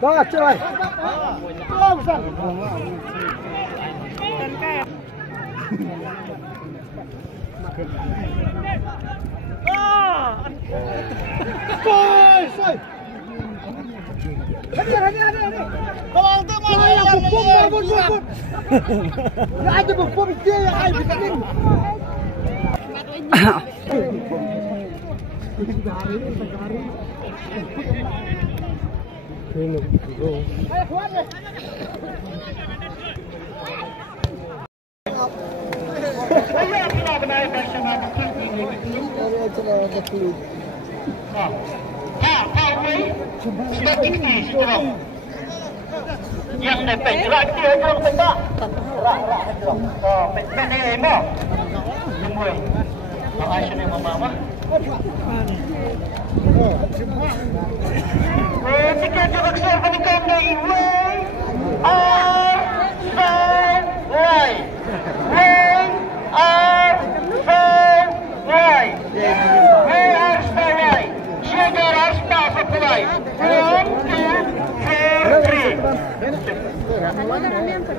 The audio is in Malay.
Đó, chơi. Không sao. Sai. Hadi. Tolong tu mana yang buk. Ya ada buk dia ai bikin. Yang dapat gerak dia orang tengah. Gerak dia. Oh, pen ni mo. Semua. Action ni mama. Jika jarak saya berikan dari way, right. Way, right. Way, right. Jaga rasta supply. 1, 2, 3.